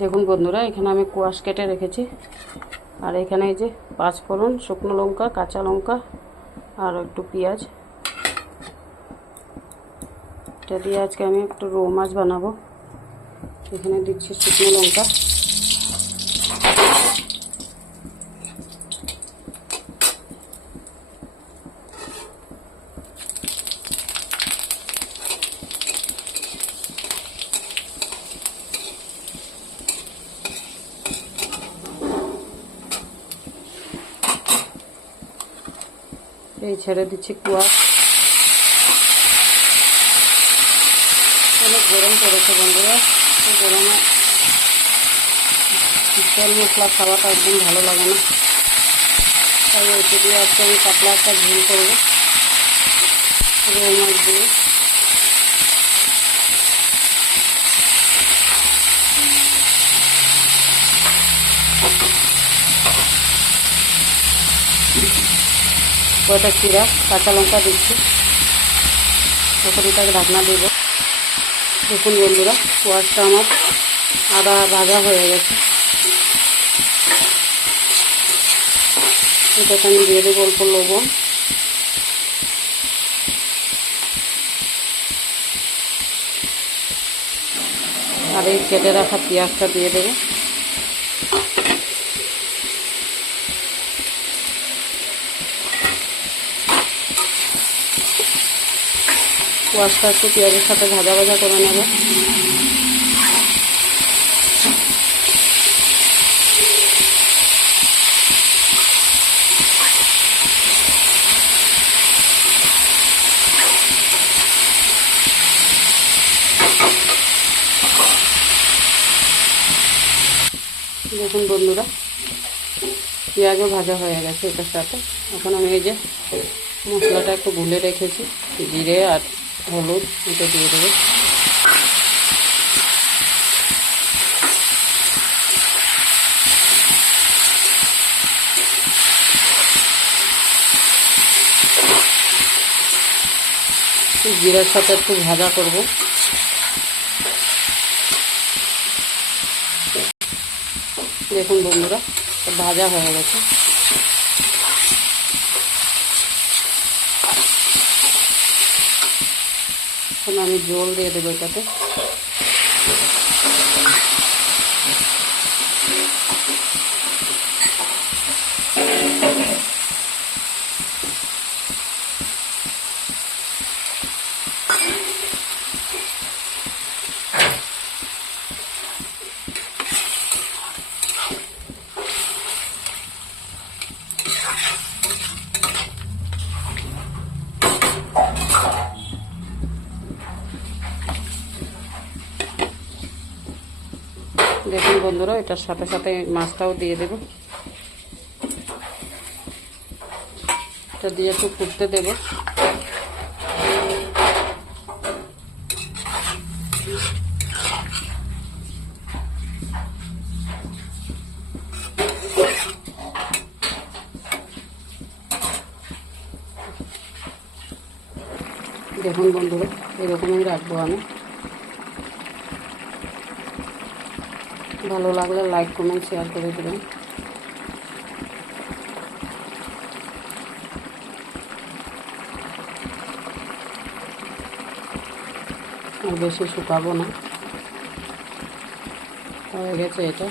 দেখুন বন্ধুরা, এখানে আমি কোয়াশ কেটে রেখেছি। আর এখানে এই যে 5 ফোড়ন, শুকনো লঙ্কা, কাঁচা লঙ্কা আর একটু পেঁয়াজ। এটা দিয়ে আজকে আমি একটু রৌ মাছ বানাবো। এখানে দিচ্ছি শুকনো লঙ্কা, এই ছেড়ে দিচ্ছি কুয়াশ। অনেক গরম পড়েছে বন্ধুরা, গরমে তেল মশলা খাওয়াটা একদম ভালো লাগে না। তাই ওইটা দিয়ে আজকে আমি পাতলা একটা ঝোল করবো রৌ মাছ দিয়ে। কয়টা চিরা কাঁচা লঙ্কা দিচ্ছি, তরকারিটাকে ঢাকনা দেব। দেখুন বন্ধুরা, কোয়াশটা আমার আদা ভাজা হয়ে গেছে। এটাকে আমি দিয়ে দেবো অল্প লবণ, আর এই কেটে রাখা পেঁয়াজটা দিয়ে দেবো। কোয়াশটা একটু পেঁয়াজের সাথে ভাজা ভাজা করে নেব। দেখুন বন্ধুরা, পেঁয়াজও ভাজা হয়ে গেছে এটার সাথে। এখন আমি এই যে মশলাটা একটু গুলে রেখেছি, জিরে আর হলুদ, এটা দিয়ে দেবো। জিরার সাথে একটু ভাজা করব। দেখুন বন্ধুরা, ভাজা হয়ে গেছে। এখন আমি জল দিয়ে দেবো এটাতে। দেখুন বন্ধুরা, এটার সাথে সাথে মাছটাও দিয়ে দেব। এটা দিয়ে একটু ফুটতে দেব। দেখুন বন্ধুরা, এরকমই রাখবো আমি। ভালো লাগলে লাইক কমেন্ট শেয়ার করে দেবেন। আর বেশি শুকাবো না, হয়ে গেছে এটা।